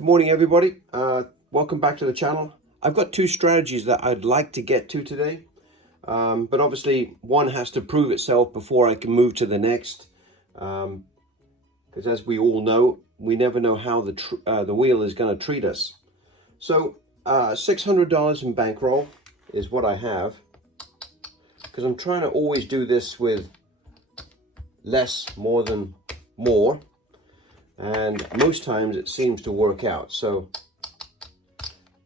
Good morning, everybody. Welcome back to the channel. I've got two strategies that I'd like to get to today, but obviously one has to prove itself before I can move to the next, because as we all know, we never know how the wheel is going to treat us. So $600 in bankroll is what I have, because I'm trying to always do this with less more than more. And most times it seems to work out. So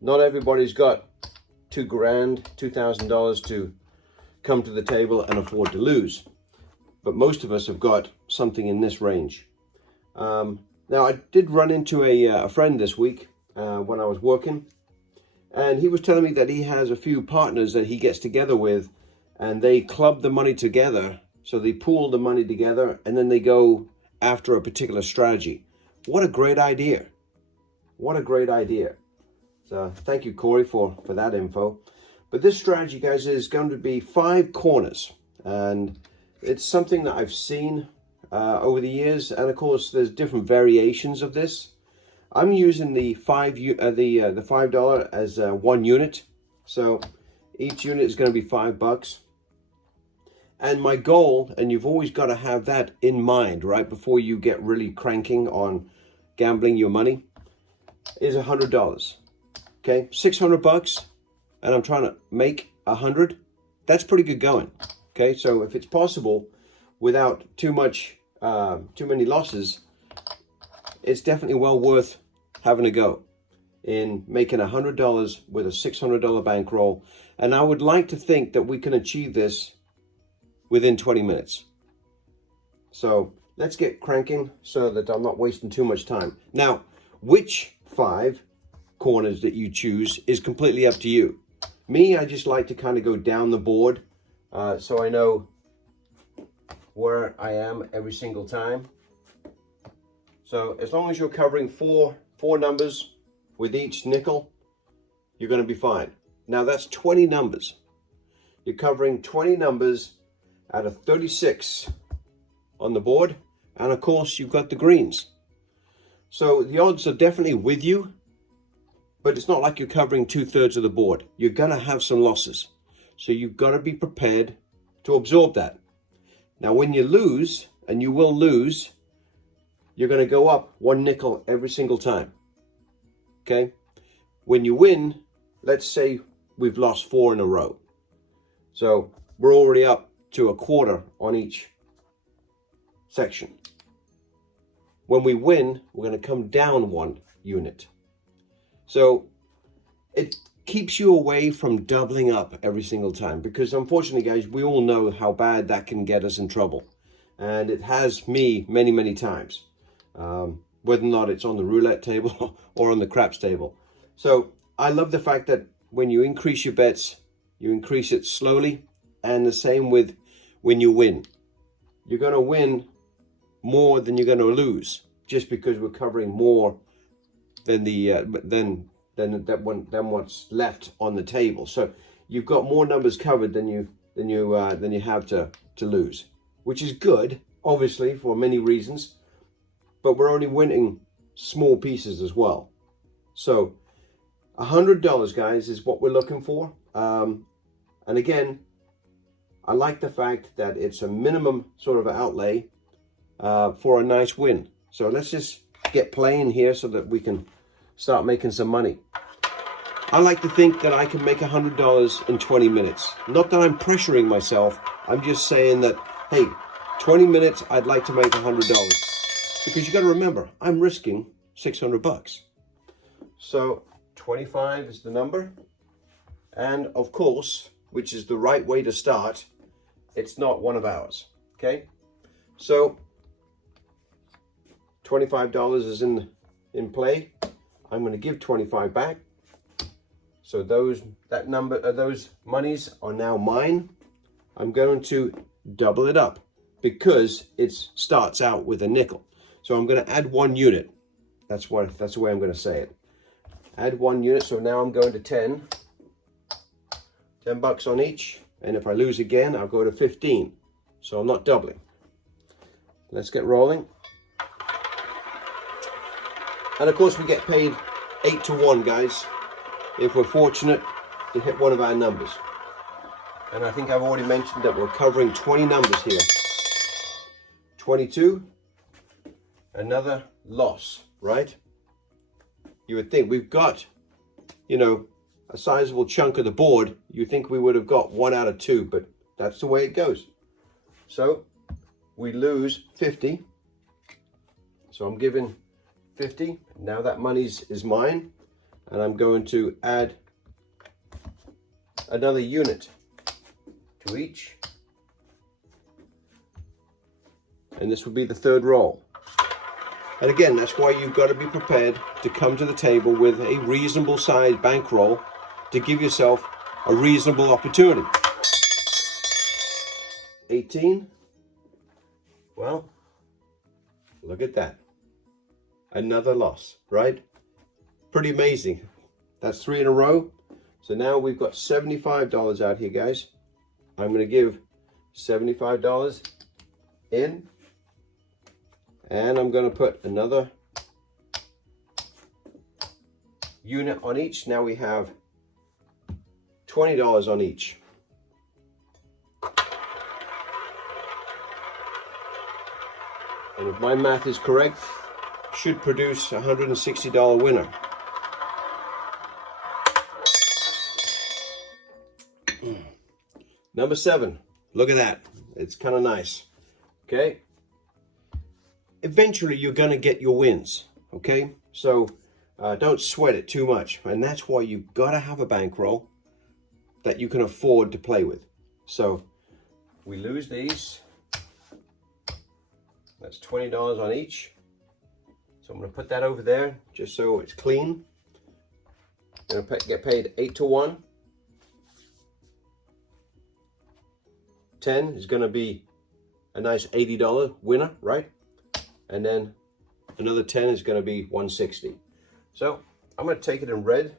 not everybody's got $2,000 to come to the table and afford to lose, but most of us have got something in this range. Now I did run into a friend this week when I was working, and he was telling me that he has a few partners that he gets together with, and they club the money together. So they pool the money together and then they go after a particular strategy. What a great idea. What a great idea. So thank you, Corey, for that info. But this strategy, guys, is going to be 5 corners. And it's something that I've seen over the years. And of course, there's different variations of this. I'm using the $5 as 1 unit. So each unit is going to be $5. And my goal, and you've always got to have that in mind, right, before you get really cranking on gambling your money, is $100. Okay, $600, and I'm trying to make 100. That's pretty good going. Okay, so if it's possible, without too many losses, it's definitely well worth having a go in making $100 with a $600 bankroll. And I would like to think that we can achieve this within 20 minutes. So let's get cranking so that I'm not wasting too much time. Now, which 5 corners that you choose is completely up to you. Me, I just like to kind of go down the board so I know where I am every single time. So as long as you're covering four numbers with each nickel, you're going to be fine. Now that's 20 numbers. You're covering 20 numbers out of 36 on the board, and of course you've got the greens. So the odds are definitely with you, but it's not like you're covering 2/3 of the board. You're gonna have some losses, so you've got to be prepared to absorb that. Now when you lose, and you will lose, you're going to go up 1 nickel every single time. Okay, when you win, let's say we've lost 4 in a row, so we're already up to a quarter on each section. When we win, we're going to come down 1 unit. So it keeps you away from doubling up every single time, because unfortunately, guys, we all know how bad that can get us in trouble. And it has me many times, whether or not it's on the roulette table or on the craps table. So I love the fact that when you increase your bets, you increase it slowly, and the same with when you win. You're going to win more than you're going to lose, just because we're covering more than what's left on the table. So you've got more numbers covered than you have to lose, which is good, obviously, for many reasons. But we're only winning small pieces as well. So $100, guys, is what we're looking for. And again, I like the fact that it's a minimum sort of outlay for a nice win. So let's just get playing here so that we can start making some money. I like to think that I can make $100 in 20 minutes. Not that I'm pressuring myself. I'm just saying that, hey, 20 minutes, I'd like to make $100. Because you got to remember, I'm risking $600. So 25 is the number. And of course, which is the right way to start, it's not one of ours. Okay, so $25 is in play. I'm going to give 25 back. So those monies are now mine. I'm going to double it up because it starts out with a nickel. So I'm going to add 1 unit. That's the way I'm going to say it. Add 1 unit. So now I'm going to 10 bucks on each. And if I lose again, I'll go to 15. So I'm not doubling. Let's get rolling. And of course we get paid 8 to 1, guys, if we're fortunate to hit one of our numbers. And I think I've already mentioned that we're covering 20 numbers here. 22, another loss, right? You would think we've got, you know, a sizable chunk of the board. You think we would have got 1 out of 2, but that's the way it goes. So we lose 50. So I'm giving 50. Now that money is mine, and I'm going to add another unit to each, and this would be the third roll. And again, that's why you've got to be prepared to come to the table with a reasonable size bankroll to give yourself a reasonable opportunity. 18. Well, look at that. Another loss, right? Pretty amazing. That's 3 in a row. So now we've got $75 out here, guys. I'm going to give $75 in, and I'm going to put another unit on each. Now we have $20 on each. And if my math is correct, should produce a $160 winner. Number 7, look at that. It's kind of nice. Okay. Eventually you're going to get your wins. Okay. So don't sweat it too much. And that's why you've got to have a bankroll that you can afford to play with. So we lose these. That's $20 on each. So I'm going to put that over there just so it's clean. I'm going to get paid 8 to 1. 10 is going to be a nice $80 winner, right? And then another 10 is going to be 160. So I'm going to take it in red.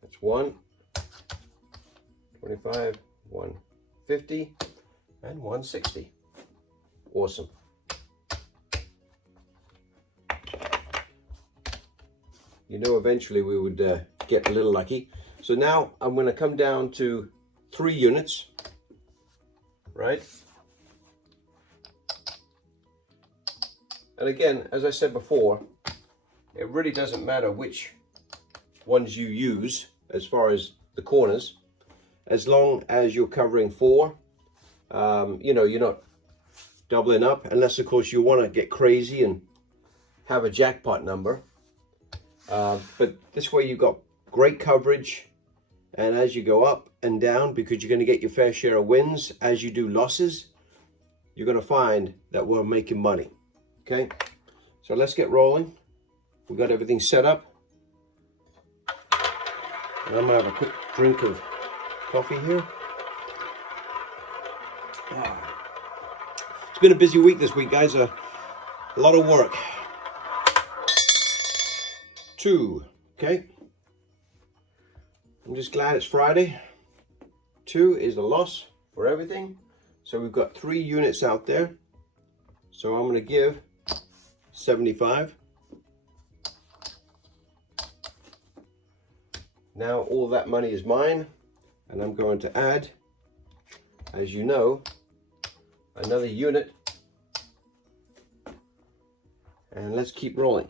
That's 1, 25, 150, and 160. Awesome. You know, eventually we would get a little lucky. So now I'm going to come down to 3 units, right? And again, as I said before, it really doesn't matter which ones you use as far as the corners, as long as you're covering 4. You know, you're not doubling up, unless of course you want to get crazy and have a jackpot number. But this way you've got great coverage, and as you go up and down, because you're going to get your fair share of wins, as you do losses, you're going to find that we're making money. Okay, so let's get rolling. We've got everything set up, and I'm going to have a quick drink of coffee here. It's been a busy week this week, guys. A lot of work. 2, okay. I'm just glad it's Friday. 2 is a loss for everything. So we've got 3 units out there. So I'm going to give 75. Now all that money is mine, and I'm going to add, as you know, another unit, and let's keep rolling.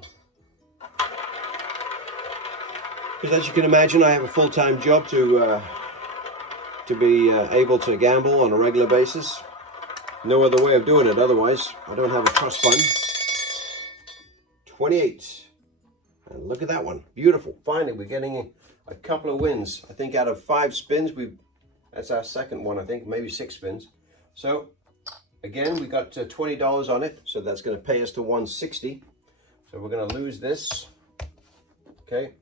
Because as you can imagine, I have a full-time job to be able to gamble on a regular basis. No other way of doing it otherwise. I don't have a trust fund. 28. And look at that one. Beautiful. Finally, we're getting a couple of wins. I think out of 5 spins, that's our second one, I think. Maybe 6 spins. So, again, we got $20 on it. So that's going to pay us to 160. So we're going to lose this. Okay.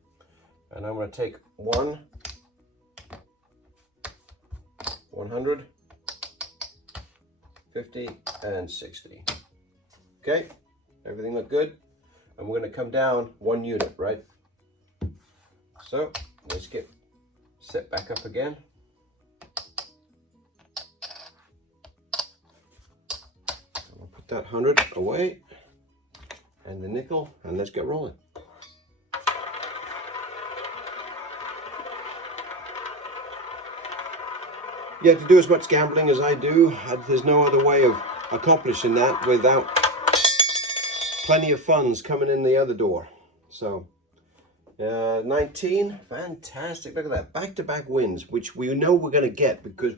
And I'm going to take 1, 100, 50, and 60. Okay, everything look good? And we're going to come down 1 unit, right? So let's get set back up again. that 100 away, and the nickel, and let's get rolling. You have to do as much gambling as I do. There's no other way of accomplishing that without plenty of funds coming in the other door. So 19, fantastic. Look at that, back-to-back wins, which we know we're going to get because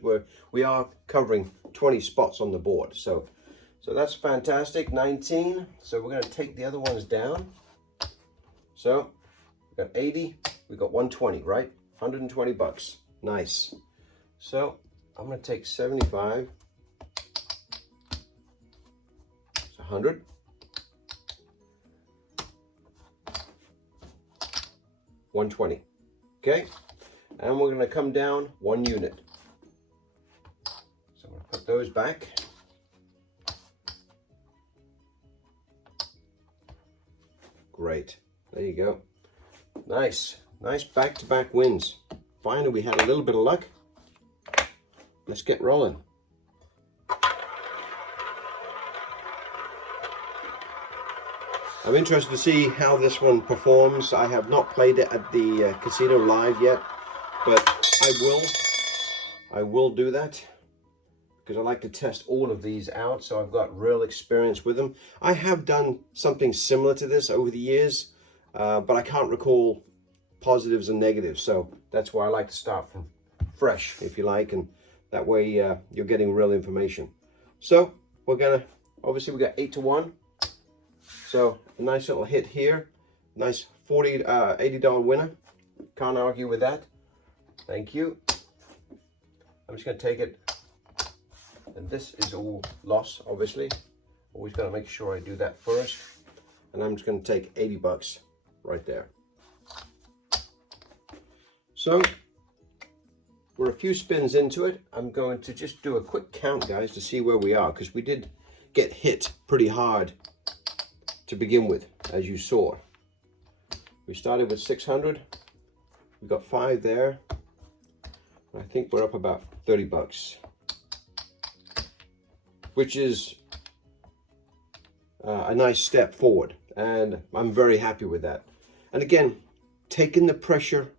we are covering 20 spots on the board. So that's fantastic. 19. So we're going to take the other ones down. So we got 80, we got 120, right? 120 bucks. Nice. So I'm going to take 75. It's 100. 120. Okay, and we're going to come down 1 unit. So I'm going to put those back. Great. There you go. Nice back-to-back wins. Finally, we had a little bit of luck. Let's get rolling. I'm interested to see how this one performs. I have not played it at the casino live yet, but I will do that because I like to test all of these out, so I've got real experience with them. I have done something similar to this over the years, but I can't recall positives and negatives, so that's why I like to start from fresh, if you like, and that way you're getting real information. So we're gonna, obviously we got 8 to 1. So a nice little hit here, nice $80 winner. Can't argue with that. Thank you. I'm just going to take it, and this is all loss, obviously. Always got to make sure I do that first. And I'm just going to take 80 bucks right there. So we're a few spins into it. I'm going to just do a quick count, guys, to see where we are, because we did get hit pretty hard to begin with, as you saw. We started with 600. We got 5 there. I think we're up about 30 bucks, which is a nice step forward, and I'm very happy with that. And again, taking the pressure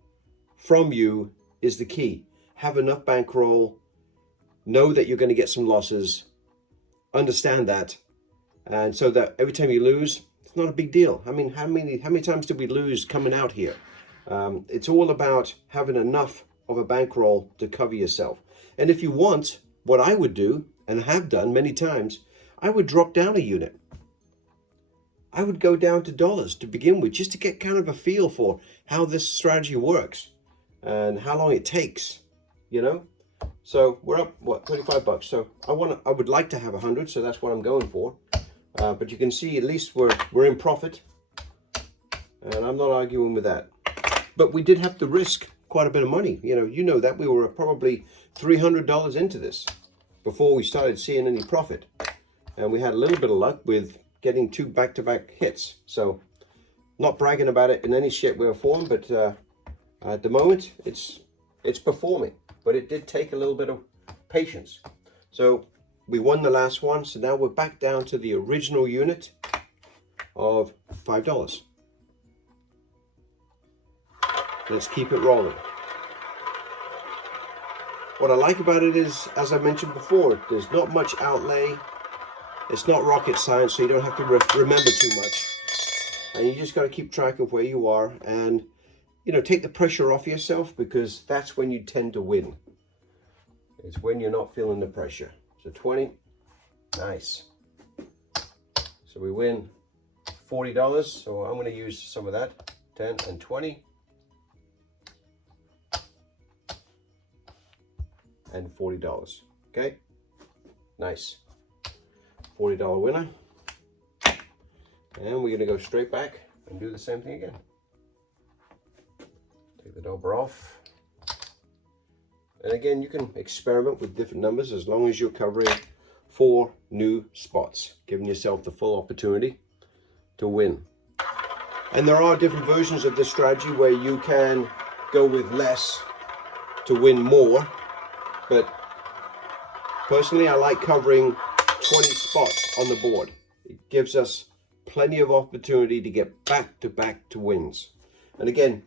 from you is the key. Have enough bankroll, know that you're going to get some losses, understand that, and so that every time you lose, it's not a big deal. I mean, how many times did we lose coming out here? It's all about having enough of a bankroll to cover yourself. And if you want, what I would do, and have done many times, I would drop down a unit. I would go down to dollars to begin with, just to get kind of a feel for how this strategy works and how long it takes, you know? So we're up, what, 35 bucks. So I would like to have 100, so that's what I'm going for. But you can see at least we're in profit, and I'm not arguing with that. But we did have to risk quite a bit of money. You know that we were probably $300 into this before we started seeing any profit, and we had a little bit of luck with getting 2 back-to-back hits. So not bragging about it in any shape, way, or form, but at the moment it's performing. But it did take a little bit of patience. So we won the last one, so now we're back down to the original unit of $5. Let's keep it rolling. What I like about it is, as I mentioned before, there's not much outlay. It's not rocket science, so you don't have to remember too much. And you just got to keep track of where you are and, you know, take the pressure off yourself, because that's when you tend to win. It's when you're not feeling the pressure. So 20, nice. So we win $40, so I'm going to use some of that, 10 and 20. And $40, okay? Nice. $40 winner. And we're going to go straight back and do the same thing again. Take the double off. And again, you can experiment with different numbers as long as you're covering 4 new spots, giving yourself the full opportunity to win. And there are different versions of this strategy where you can go with less to win more. But personally, I like covering 20 spots on the board. It gives us plenty of opportunity to get back to wins. And again,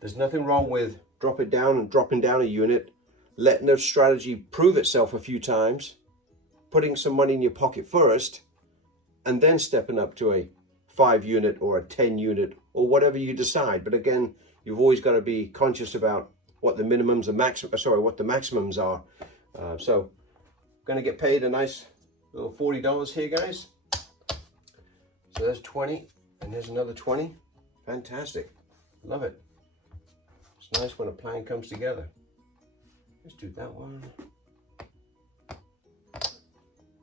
there's nothing wrong with dropping down a unit, letting the strategy prove itself a few times, putting some money in your pocket first, and then stepping up to a 5 unit or a 10 unit or whatever you decide. But again, you've always got to be conscious about what the minimums and what the maximums are. So I'm going to get paid a nice little $40 here, guys. So there's 20 and there's another 20. Fantastic. Love it. It's nice when a plan comes together. Let's do that one.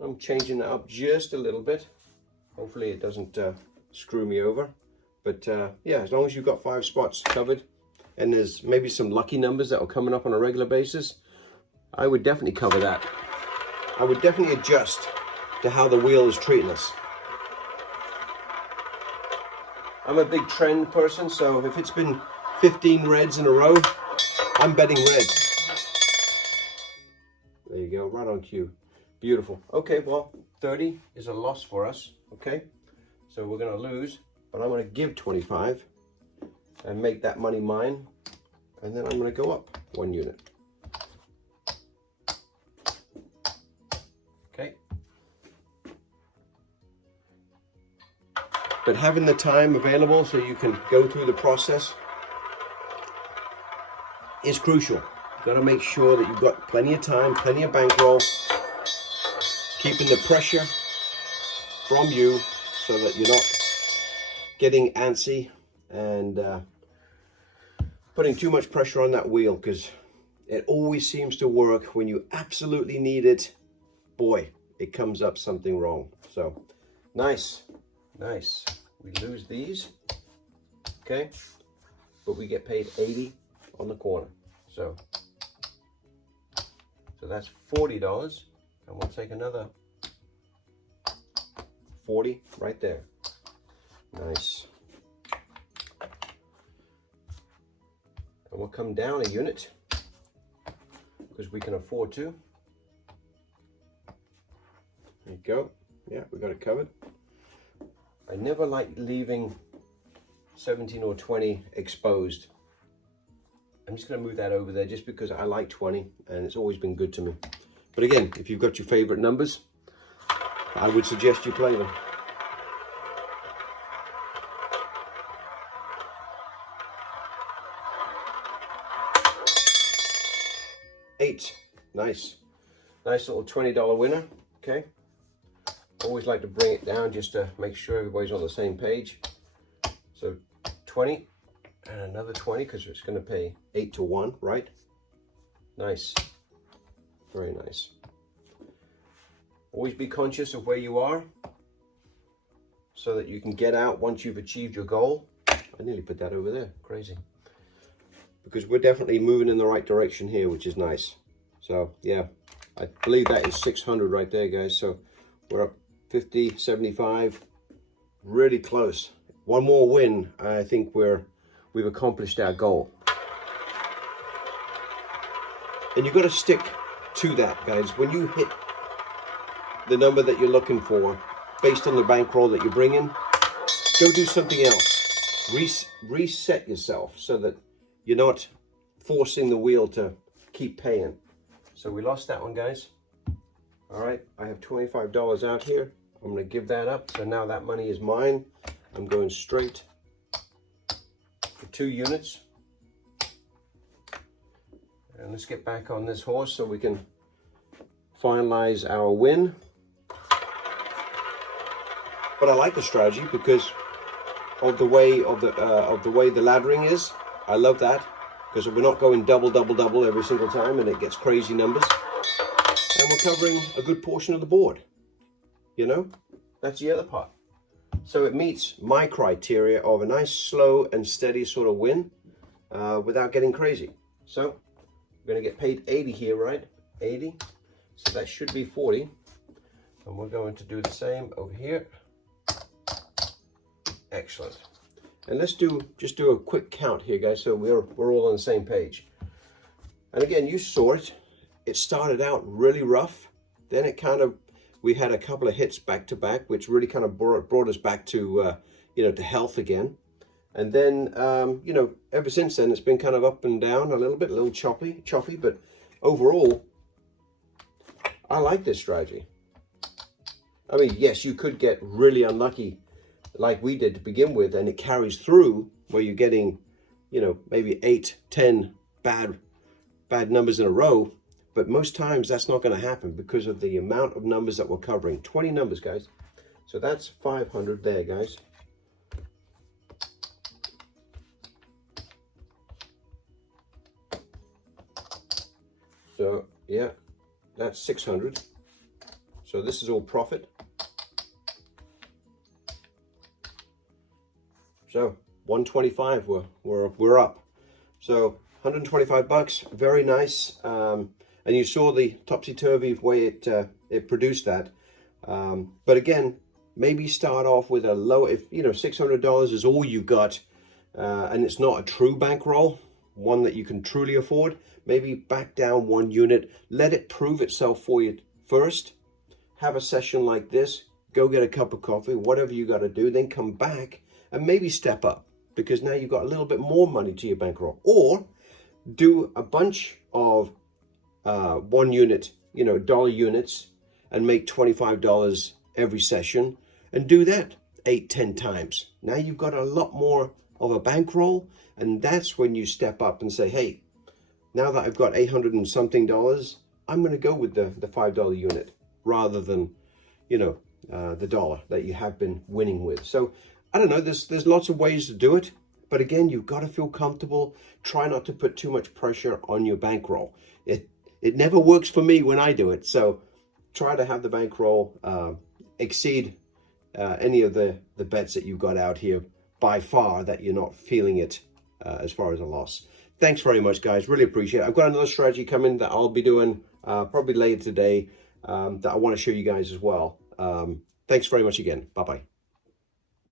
I'm changing it up just a little bit. Hopefully it doesn't screw me over. But yeah, as long as you've got 5 spots covered and there's maybe some lucky numbers that are coming up on a regular basis, I would definitely cover that. I would definitely adjust to how the wheel is treating us. I'm a big trend person, so if it's been 15 reds in a row, I'm betting red. There you go, right on cue. Beautiful. Okay, well, 30 is a loss for us, okay? So we're gonna lose, but I'm gonna give 25 and make that money mine. And then I'm gonna go up 1 unit. Okay. But having the time available so you can go through the process is crucial. You've got to make sure that you've got plenty of time, plenty of bankroll, keeping the pressure from you so that you're not getting antsy and putting too much pressure on that wheel, because it always seems to work when you absolutely need it. Boy, it comes up something wrong. So nice. We lose these, okay, but we get paid 80 on the corner. So that's $40, and we'll take another 40 right there. Nice. And we'll come down a unit because we can afford to. There you go. Yeah, we got it covered. I never like leaving 17 or 20 exposed. I'm just going to move that over there just because I like 20 and it's always been good to me. But again, if you've got your favorite numbers, I would suggest you play them. $8. Nice little $20 winner. Okay. Always like to bring it down just to make sure everybody's on the same page. So 20 and another 20 because it's going to pay 8 to 1, right? Nice. Very nice. Always be conscious of where you are so that you can get out once you've achieved your goal. I nearly put that over there. Crazy. Because we're definitely moving in the right direction here, which is nice. So yeah, I believe that is 600 right there, guys. So we're up 50, 75, really close. One more win, I think we've accomplished our goal. And you've got to stick to that, guys. When you hit the number that you're looking for, based on the bankroll that you bring in, go do something else. Reset yourself so that you're not forcing the wheel to keep paying. So we lost that one, guys. All right, I have $25 out here. I'm going to give that up. So now that money is mine. I'm going straight for 2 units. And let's get back on this horse so we can finalize our win. But I like the strategy because of the way the laddering is. I love that because we're not going double every single time and it gets crazy numbers. And we're covering a good portion of the board. You know, that's the other part. So it meets my criteria of a nice, slow and steady sort of win without getting crazy. So we're going to get paid 80 here, right? 80. So that should be 40. And we're going to do the same over here. Excellent. And let's just do a quick count here, guys, so we're all on the same page. And again, you saw it. It started out really rough. Then it kind of we had a couple of hits back to back, which really kind of brought us back to, you know, to health again. And then, you know, ever since then, it's been kind of up and down a little choppy, but overall, I like this strategy. I mean, yes, you could get really unlucky like we did to begin with, and it carries through where you're getting, you know, maybe 8, 10 bad numbers in a row. But most times that's not going to happen because of the amount of numbers that we're covering. 20 numbers, guys. So that's 500 there, guys. So, yeah, that's 600. So this is all profit. So 125, we're up. So 125 bucks, very nice. And you saw the topsy-turvy way it produced that. But again, maybe start off with a low, if you know $600 is all you got, and it's not a true bankroll, one that you can truly afford, maybe back down 1 unit, let it prove itself for you first. Have a session like this, go get a cup of coffee, whatever you got to do, then come back and maybe step up, because now you've got a little bit more money to your bankroll. Or do a bunch of 1 unit, you know, dollar units, and make $25 every session, and do that 8, 10 times. Now you've got a lot more of a bankroll, and that's when you step up and say, hey, now that I've got 800 and something dollars, I'm going to go with the $5 unit rather than, you know, the dollar that you have been winning with. So I don't know, there's lots of ways to do it, but again, you've got to feel comfortable. Try not to put too much pressure on your bankroll. It never works for me when I do it, so try to have the bankroll exceed any of the bets that you've got out here by far, that you're not feeling it as far as a loss. Thanks very much, guys. Really appreciate it. I've got another strategy coming that I'll be doing probably later today that I want to show you guys as well. Thanks very much again. Bye-bye.